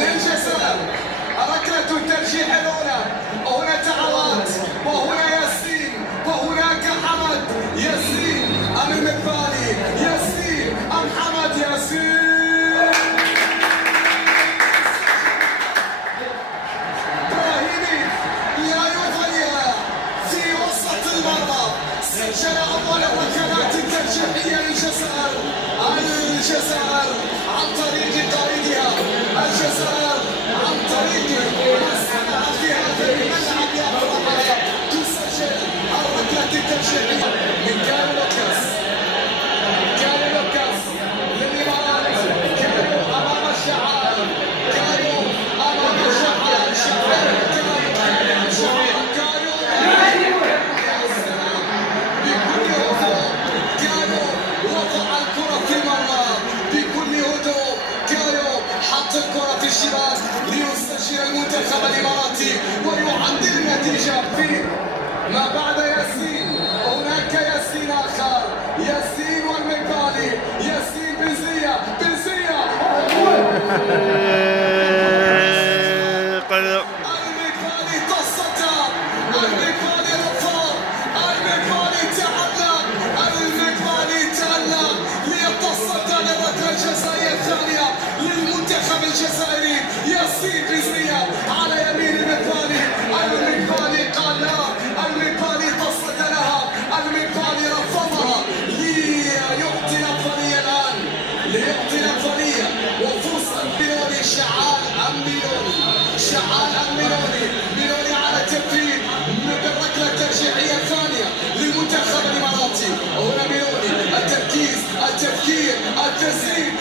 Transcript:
للجزائر. ركلة الترجيح الأولى، هنا تعوات وهنا ياسين وهناك حمد. ياسين أم المقبالي؟ ياسين أم حمد؟ ياسين إبراهيمي لا يضيع في وسط المرمى. سجل أول الركلات الترجيحية للجزائر. الجزائر عن طريق قائدها، الجزائر عن طريق مسألة في هذا الملعب يا فرحة تسجل الركلة الترجيحية من كارو لوكاس. كارو لوكاس للإمارات، كارو أمام الشعار، كارو أمام الشعار، شعار كارو، شعار كارو بكل هدوء. كارو وضع الكرة في المرمى بكل هدوء. كارو حط الكرة في الشباك ليسجل المنتخب الإماراتي ويعدل النتيجة في ما بعد ياسين. هناك ياسين آخر، ياسين والمقبالي. ياسين بنزية المقبالي تصدى، المقبالي رفض، المقبالي تعلق، المقبالي تعلق ليتصدى للركلة الجزائرية الثانية للمنتخب الجزائري. ياسين بنزية على يمين المقبالي. المقبالي قال لا، المقبالي تصدى لها، المقبالي رفضها ليعطي الأفضلية الآن، ليعطي الأفضلية وفوز ميلوني. شعال أم ميلوني، شعال أم ميلوني. ميلوني على التنفيذ بالركلة الترجيحية الثانية للمنتخب الإماراتي. هنا ميلوني، التركيز، التفكير، التسديد.